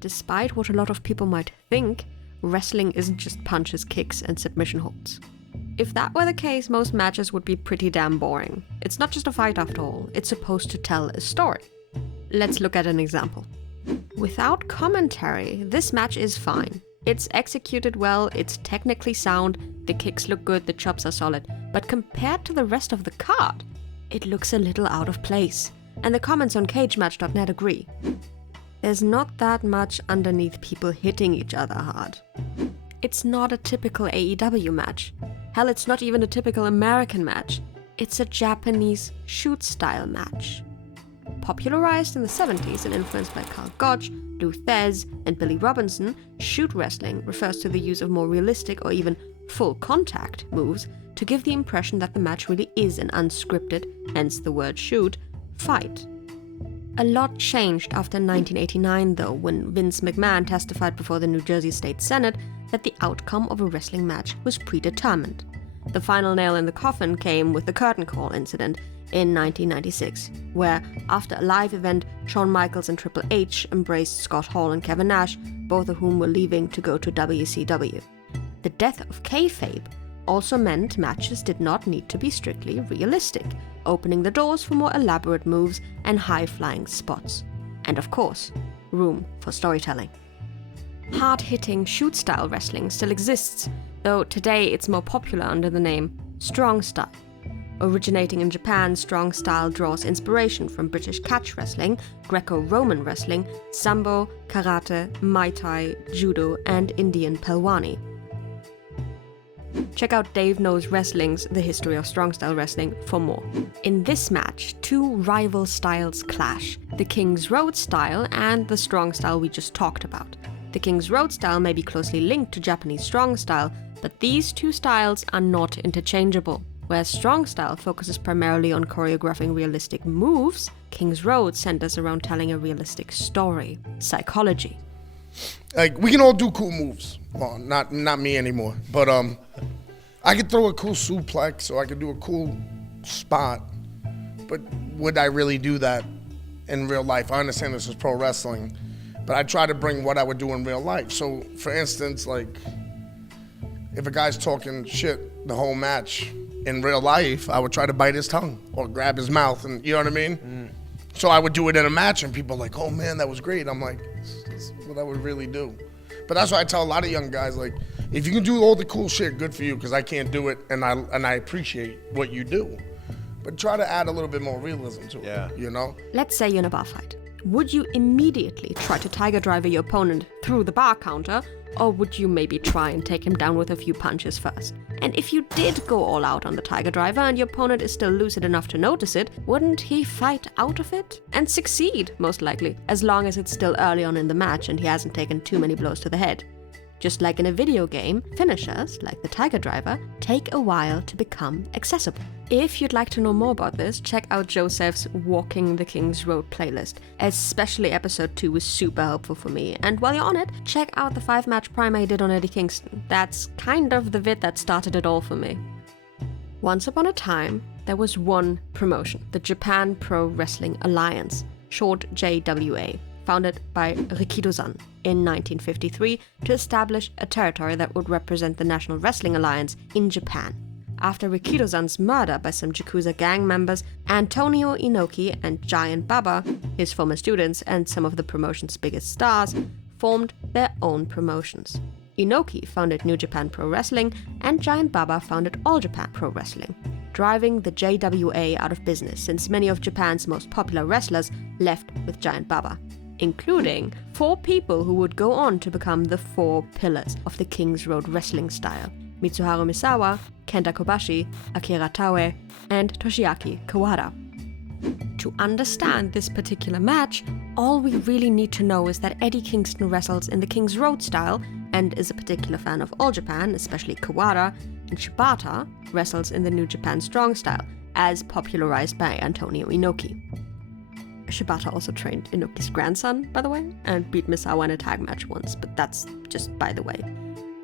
Despite what a lot of people might think, wrestling isn't just punches, kicks, and submission holds. If that were the case, most matches would be pretty damn boring. It's not just a fight after all, it's supposed to tell a story. Let's look at an example. Without commentary, this match is fine. It's executed well, it's technically sound, the kicks look good, the chops are solid, but compared to the rest of the card, it looks a little out of place. And the comments on cagematch.net agree. There's not that much underneath people hitting each other hard. It's not a typical AEW match. Hell, it's not even a typical American match. It's a Japanese shoot-style match. Popularized in the 70s and influenced by Carl Gotch, Lou Thez, and Billy Robinson, shoot wrestling refers to the use of more realistic or even full contact moves to give the impression that the match really is an unscripted, hence the word shoot, fight. A lot changed after 1989 though, when Vince McMahon testified before the New Jersey State Senate that the outcome of a wrestling match was predetermined. The final nail in the coffin came with the curtain call incident in 1996, where, after a live event, Shawn Michaels and Triple H embraced Scott Hall and Kevin Nash, both of whom were leaving to go to WCW. The death of kayfabe also meant matches did not need to be strictly realistic, opening the doors for more elaborate moves and high-flying spots. And of course, room for storytelling. Hard-hitting shoot-style wrestling still exists, though today it's more popular under the name strong style. Originating in Japan, strong style draws inspiration from British catch wrestling, Greco-Roman wrestling, Sambo, Karate, Muay Thai, Judo, and Indian Pelwani. Check out Dave Knows Wrestling's The History of Strong Style Wrestling for more. In this match, two rival styles clash, the King's Road style and the strong style we just talked about. The King's Road style may be closely linked to Japanese strong style, but these two styles are not interchangeable. Whereas strong style focuses primarily on choreographing realistic moves, King's Road centers around telling a realistic story, psychology. Like, we can all do cool moves. Well, not me anymore, but I could throw a cool suplex or I could do a cool spot, but would I really do that in real life? I understand this is pro wrestling, but I try to bring what I would do in real life. So, for instance, like, if a guy's talking shit the whole match, in real life, I would try to bite his tongue or grab his mouth, and you know what I mean? So I would do it in a match, and people are like, oh man, that was great. I'm like, this is what I would really do. But that's why I tell a lot of young guys, like, if you can do all the cool shit, good for you, because I can't do it, and I appreciate what you do. But try to add a little bit more realism to it, you know? Let's say you're in a bar fight. Would you immediately try to tiger driver your opponent through the bar counter, or would you maybe try and take him down with a few punches first? And if you did go all out on the tiger driver and your opponent is still lucid enough to notice it, wouldn't he fight out of it? And succeed, most likely, as long as it's still early on in the match and he hasn't taken too many blows to the head. Just like in a video game, finishers, like the tiger driver, take a while to become accessible. If you'd like to know more about this, check out Joseph's Walking the King's Road playlist. Especially episode 2 was super helpful for me. And while you're on it, check out the 5-match prime I did on Eddie Kingston. That's kind of the vid that started it all for me. Once upon a time, there was one promotion, the Japan Pro Wrestling Alliance, short JWA, founded by Rikido-san in 1953 to establish a territory that would represent the National Wrestling Alliance in Japan. After Rikido-san's murder by some Yakuza gang members, Antonio Inoki and Giant Baba, his former students and some of the promotion's biggest stars, formed their own promotions. Inoki founded New Japan Pro Wrestling and Giant Baba founded All Japan Pro Wrestling, driving the JWA out of business since many of Japan's most popular wrestlers left with Giant Baba, including 4 people who would go on to become the 4 pillars of the King's Road wrestling style: Mitsuharu Misawa, Kenta Kobashi, Akira Taue, and Toshiaki Kawada. To understand this particular match, all we really need to know is that Eddie Kingston wrestles in the King's Road style and is a particular fan of All Japan, especially Kawada, and Shibata wrestles in the New Japan Strong style, as popularized by Antonio Inoki. Shibata also trained Inoki's grandson, by the way, and beat Misawa in a tag match once, but that's just by the way.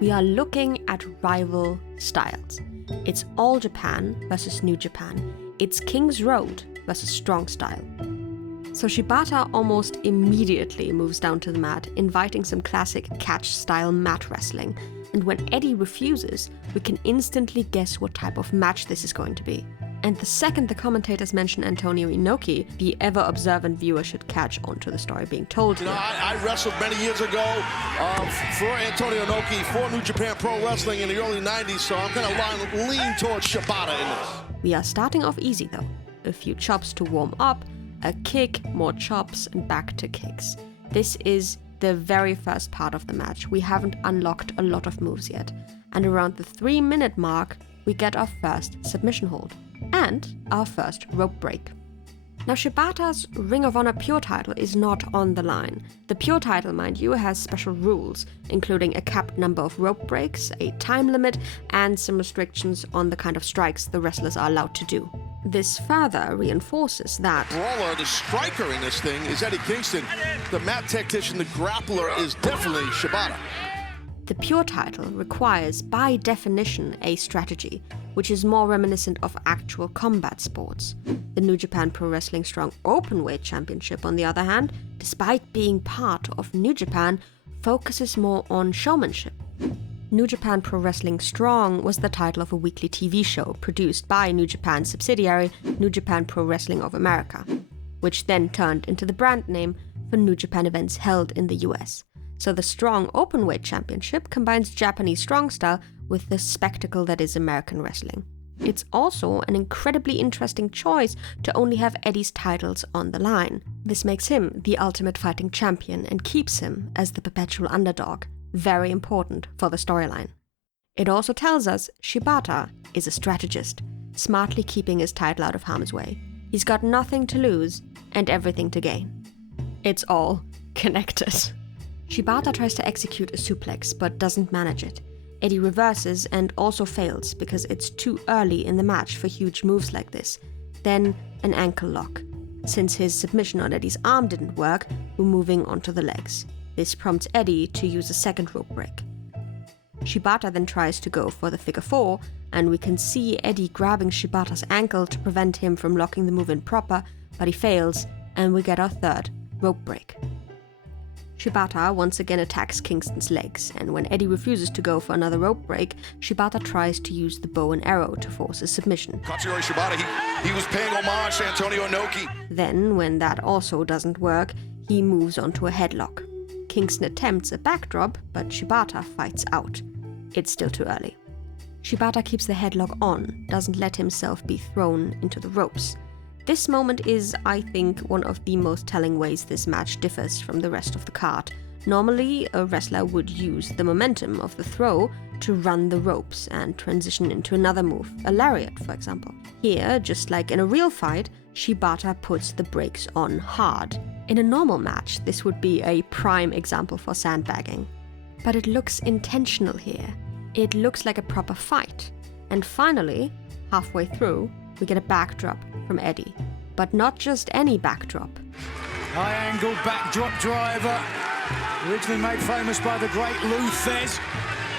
We are looking at rival styles. It's All Japan versus New Japan. It's King's Road versus Strong Style. So Shibata almost immediately moves down to the mat, inviting some classic catch-style mat wrestling. And when Eddie refuses, we can instantly guess what type of match this is going to be. And the second the commentators mention Antonio Inoki, the ever-observant viewer should catch on to the story being told here. I wrestled many years ago for Antonio Inoki for New Japan Pro Wrestling in the early 90s, so I'm going to lean towards Shibata in this. We are starting off easy though. A few chops to warm up, a kick, more chops, and back to kicks. This is the very first part of the match. We haven't unlocked a lot of moves yet. And around the 3-minute mark, we get our first submission hold. And our first rope break. Now Shibata's Ring of Honor Pure title is not on the line. The Pure title, mind you, has special rules, including a capped number of rope breaks, a time limit, and some restrictions on the kind of strikes the wrestlers are allowed to do. This further reinforces that Brawler, the striker in this thing, is Eddie Kingston. The mat tactician, the grappler, is definitely Shibata. the Pure title requires, by definition, a strategy, which is more reminiscent of actual combat sports. The New Japan Pro Wrestling Strong Openweight Championship, on the other hand, despite being part of New Japan, focuses more on showmanship. New Japan Pro Wrestling Strong was the title of a weekly TV show produced by New Japan's subsidiary, New Japan Pro Wrestling of America, which then turned into the brand name for New Japan events held in the US. So the Strong Openweight Championship combines Japanese strong style with the spectacle that is American wrestling. It's also an incredibly interesting choice to only have Eddie's titles on the line. This makes him the ultimate fighting champion and keeps him as the perpetual underdog. Very important for the storyline. It also tells us Shibata is a strategist, smartly keeping his title out of harm's way. He's got nothing to lose and everything to gain. It's all connected. Shibata tries to execute a suplex but doesn't manage it. Eddie reverses and also fails because it's too early in the match for huge moves like this. Then an ankle lock. Since his submission on Eddie's arm didn't work, we're moving onto the legs. This prompts Eddie to use a second rope break. Shibata then tries to go for the figure four, and we can see Eddie grabbing Shibata's ankle to prevent him from locking the move in proper, but he fails, and we get our third rope break. Shibata once again attacks Kingston's legs, and when Eddie refuses to go for another rope break, Shibata tries to use the bow and arrow to force a submission. Katsuyori Shibata, he was paying homage to Antonio Inoki. Then, when that also doesn't work, he moves onto a headlock. Kingston attempts a backdrop, but Shibata fights out. It's still too early. Shibata keeps the headlock on, doesn't let himself be thrown into the ropes. This moment is, I think, one of the most telling ways this match differs from the rest of the card. Normally, a wrestler would use the momentum of the throw to run the ropes and transition into another move, a lariat, for example. Here, just like in a real fight, Shibata puts the brakes on hard. In a normal match, this would be a prime example for sandbagging. But it looks intentional here. It looks like a proper fight. And finally, halfway through, we get a backdrop from Eddie. But not just any backdrop. High angle backdrop driver, originally made famous by the great Lou Thez,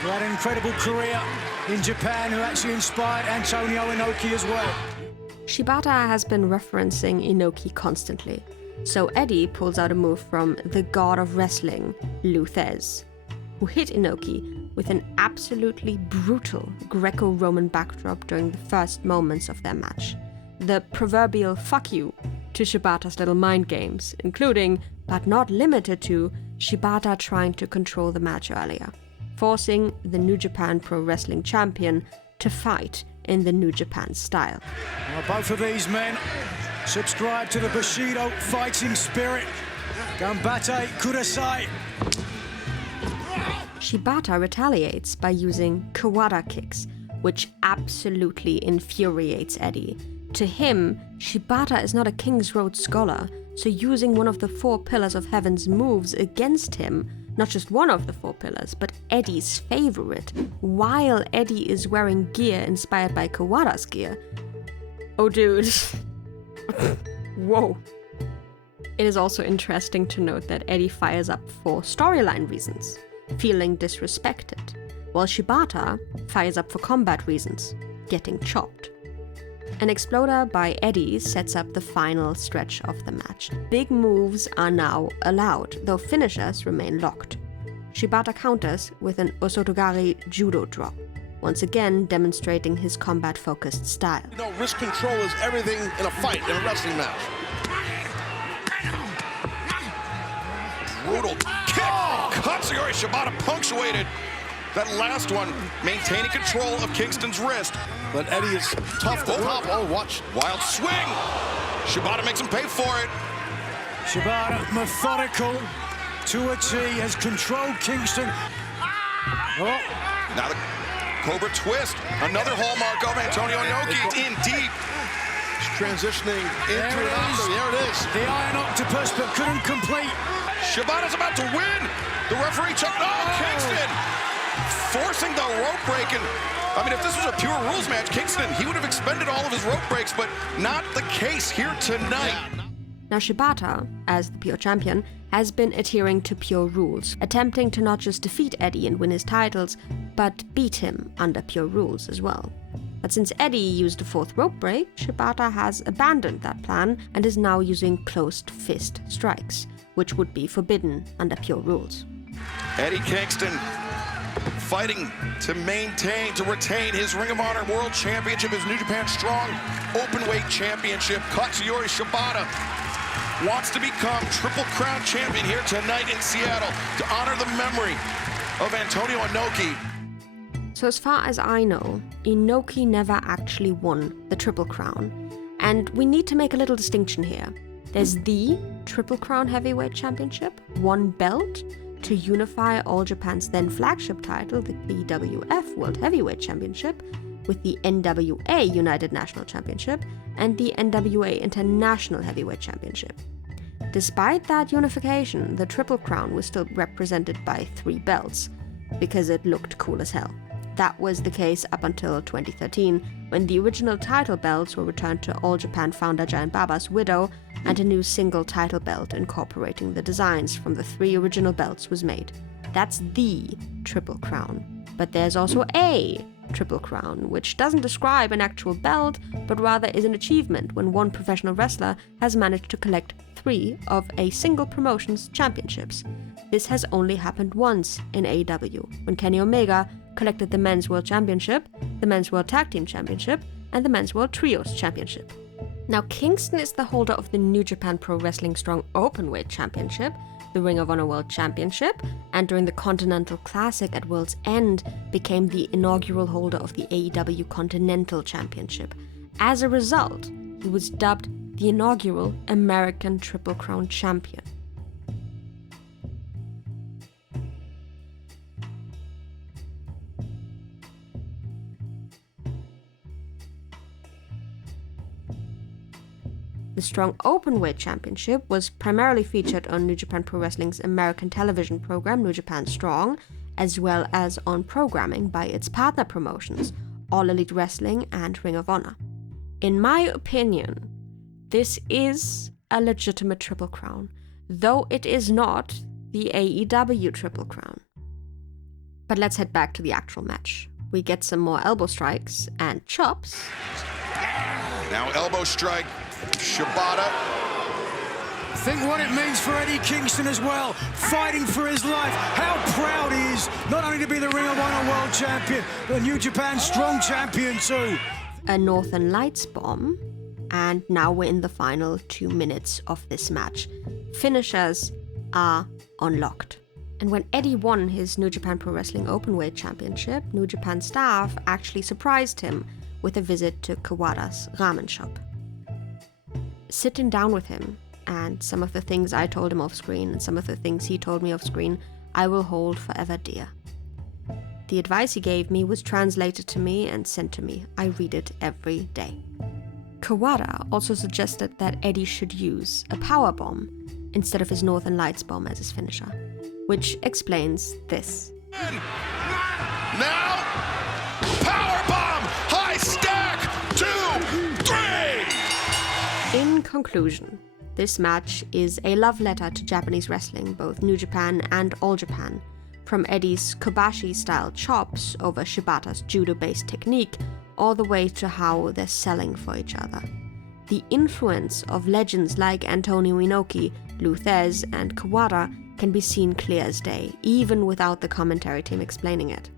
who had an incredible career in Japan, who actually inspired Antonio Inoki as well. Shibata has been referencing Inoki constantly. So Eddie pulls out a move from the god of wrestling, Lou Thez, who hit Inoki with an absolutely brutal Greco-Roman backdrop during the first moments of their match. The proverbial fuck you to Shibata's little mind games, including, but not limited to, Shibata trying to control the match earlier, forcing the New Japan Pro Wrestling Champion to fight in the New Japan style. Well, both of these men subscribe to the Bushido fighting spirit. Gambate Kudasai. Shibata retaliates by using Kawada kicks, which absolutely infuriates Eddie. To him, Shibata is not a King's Road scholar, so using one of the 4 pillars of heaven's moves against him, not just one of the 4 pillars, but Eddie's favorite, while Eddie is wearing gear inspired by Kawada's gear. Oh dude. Whoa. It is also interesting to note that Eddie fires up for storyline reasons, feeling disrespected, while Shibata fires up for combat reasons, getting chopped. An exploder by Eddie sets up the final stretch of the match. Big moves are now allowed, though finishers remain locked. Shibata counters with an Osotogari judo drop, once again demonstrating his combat-focused style. You know, wrist control is everything in a fight, in a wrestling match. Brutal kick! Katsuyori Shibata punctuated that last one, maintaining control of Kingston's wrist. But Eddie is tough to top. Oh, watch. Wild swing! Shibata makes him pay for it. Shibata, methodical to a T, has controlled Kingston. Oh. Now the Cobra twist. Another hallmark of Antonio Inoki. In deep. He's transitioning into it. There it is. The Iron Octopus, but couldn't complete. Shibata's about to win. The referee checked. Oh, Kingston! Forcing the rope break. And I mean, if this was a pure rules match, Kingston, he would have expended all of his rope breaks, but not the case here tonight. Now Shibata, as the pure champion, has been adhering to pure rules, attempting to not just defeat Eddie and win his titles, but beat him under pure rules as well. But since Eddie used a fourth rope break, Shibata has abandoned that plan and is now using closed fist strikes, which would be forbidden under pure rules. Eddie Kingston fighting to retain his Ring of Honor World Championship, his New Japan Strong Openweight Championship. Katsuyori Shibata wants to become Triple Crown champion here tonight in Seattle to honor the memory of Antonio Inoki. So as far as I know, Inoki never actually won the Triple Crown. And we need to make a little distinction here. There's the Triple Crown Heavyweight Championship, one belt, to unify All Japan's then flagship title, the BWF World Heavyweight Championship, with the NWA United National Championship and the NWA International Heavyweight Championship. Despite that unification, the Triple Crown was still represented by 3 belts, because it looked cool as hell. That was the case up until 2013, when the original title belts were returned to All Japan founder Giant Baba's widow, and a new single title belt incorporating the designs from the 3 original belts was made. That's the Triple Crown. But there's also a Triple Crown, which doesn't describe an actual belt, but rather is an achievement when one professional wrestler has managed to collect 3 of a single promotion's championships. This has only happened once in AEW, when Kenny Omega collected the Men's World Championship, the Men's World Tag Team Championship, and the Men's World Trios Championship. Now, Kingston is the holder of the New Japan Pro Wrestling Strong Openweight Championship, the Ring of Honor World Championship, and during the Continental Classic at World's End became the inaugural holder of the AEW Continental Championship. As a result, he was dubbed the inaugural American Triple Crown Champion. The Strong Openweight Championship was primarily featured on New Japan Pro Wrestling's American television program, New Japan Strong, as well as on programming by its partner promotions, All Elite Wrestling and Ring of Honor. In my opinion, this is a legitimate Triple Crown, though it is not the AEW Triple Crown. But let's head back to the actual match. We get some more elbow strikes and chops. Now elbow strike. Shibata. Think what it means for Eddie Kingston as well, fighting for his life. How proud he is, not only to be the Ring of Honor World Champion, but New Japan Strong Champion too. A Northern Lights bomb, and now we're in the final 2 minutes of this match. Finishers are unlocked. And when Eddie won his New Japan Pro Wrestling Openweight Championship, New Japan staff actually surprised him with a visit to Kawada's ramen shop. Sitting down with him, and some of the things I told him off screen and some of the things he told me off screen, I will hold forever dear. The advice he gave me was translated to me and sent to me. I read it every day. Kawada also suggested that Eddie should use a power bomb instead of his Northern Lights bomb as his finisher, which explains this. Now, power bomb, high stack, 2, 3. In conclusion, this match is a love letter to Japanese wrestling, both New Japan and All Japan. From Eddie's Kobashi-style chops over Shibata's judo-based technique, all the way to how they're selling for each other. The influence of legends like Antonio Inoki, Lou Thesz, and Kawada can be seen clear as day, even without the commentary team explaining it.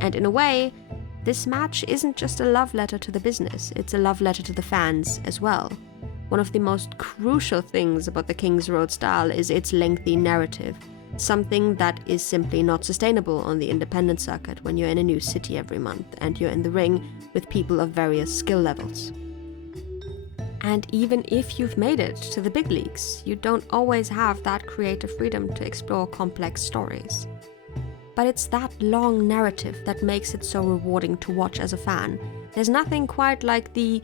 And in a way, this match isn't just a love letter to the business, it's a love letter to the fans as well. One of the most crucial things about the King's Road style is its lengthy narrative, something that is simply not sustainable on the independent circuit when you're in a new city every month and you're in the ring with people of various skill levels. And even if you've made it to the big leagues, you don't always have that creative freedom to explore complex stories. But it's that long narrative that makes it so rewarding to watch as a fan. There's nothing quite like the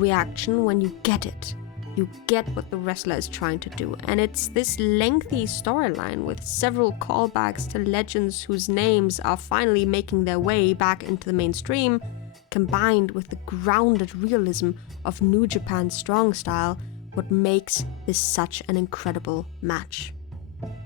reaction when you get it. You get what the wrestler is trying to do, and it's this lengthy storyline with several callbacks to legends whose names are finally making their way back into the mainstream, combined with the grounded realism of New Japan's strong style, what makes this such an incredible match.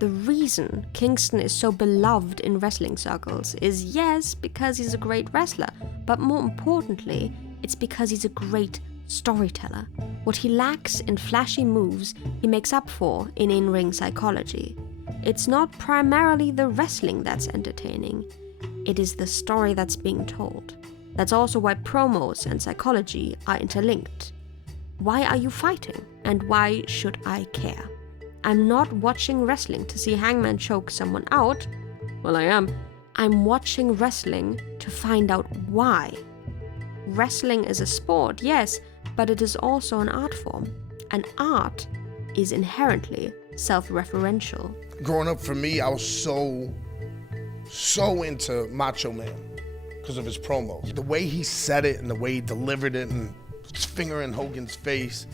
The reason Kingston is so beloved in wrestling circles is, yes, because he's a great wrestler, but more importantly, it's because he's a great storyteller. What he lacks in flashy moves, he makes up for in in-ring psychology. It's not primarily the wrestling that's entertaining, it is the story that's being told. That's also why promos and psychology are interlinked. Why are you fighting? And why should I care? I'm not watching wrestling to see Hangman choke someone out. Well, I am. I'm watching wrestling to find out why. Wrestling is a sport, yes, but it is also an art form. And art is inherently self-referential. Growing up for me, I was so into Macho Man because of his promos. The way he said it and the way he delivered it and his finger in Hogan's face,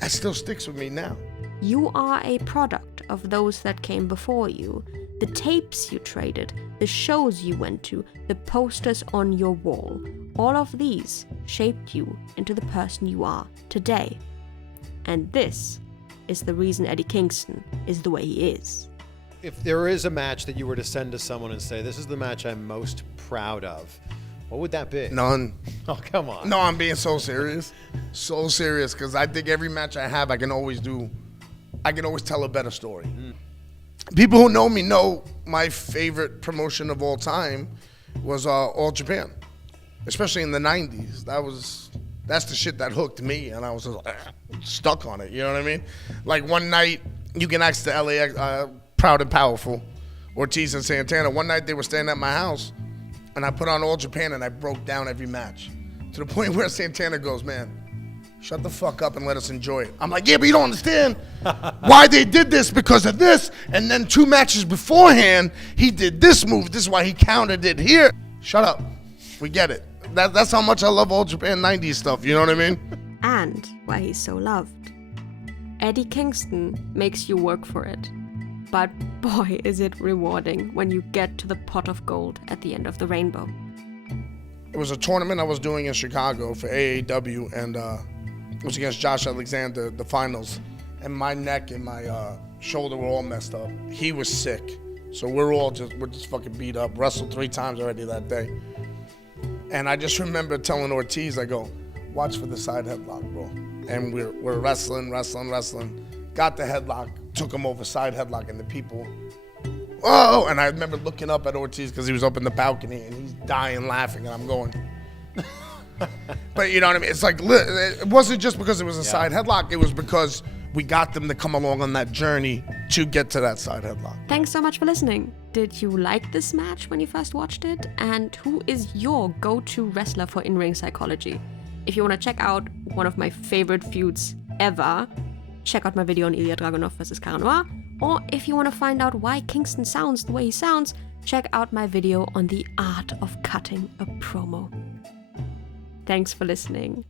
that still sticks with me now. You are a product of those that came before you. The tapes you traded, the shows you went to, the posters on your wall. All of these shaped you into the person you are today. And this is the reason Eddie Kingston is the way he is. If there is a match that you were to send to someone and say, this is the match I'm most proud of, what would that be? None. Oh, come on. No, I'm being so serious. So serious, because I think every match I have, I can always tell a better story. People who know me know my favorite promotion of all time was All Japan, especially in the 90s. That's the shit that hooked me, and I was just stuck on it, you know what I mean? Like one night, you can ask the LAX, Proud and Powerful, Ortiz and Santana. One night they were staying at my house, and I put on All Japan, and I broke down every match to the point where Santana goes, man, shut the fuck up and let us enjoy it. I'm like, yeah, but you don't understand why they did this because of this. And then 2 matches beforehand, he did this move. This is why he countered it here. Shut up. We get it. That's how much I love All Japan 90s stuff. You know what I mean? And why he's so loved. Eddie Kingston makes you work for it. But boy, is it rewarding when you get to the pot of gold at the end of the rainbow. It was a tournament I was doing in Chicago for AEW, and it was against Josh Alexander, the finals. And my neck and my shoulder were all messed up. He was sick. So we're just fucking beat up. Wrestled 3 times already that day. And I just remember telling Ortiz, I go, watch for the side headlock, bro. And we're wrestling. Got the headlock, took him over side headlock, and the people, oh! And I remember looking up at Ortiz because he was up in the balcony, and he's dying laughing, and I'm going. But you know what I mean? It's like, it wasn't just because it was a side headlock, it was because we got them to come along on that journey to get to that side headlock. Thanks so much for listening. Did you like this match when you first watched it? And who is your go-to wrestler for in-ring psychology? If you want to check out one of my favorite feuds ever, check out my video on Ilya Dragunov vs. Cara Noir. Or if you want to find out why Kingston sounds the way he sounds, check out my video on the art of cutting a promo. Thanks for listening.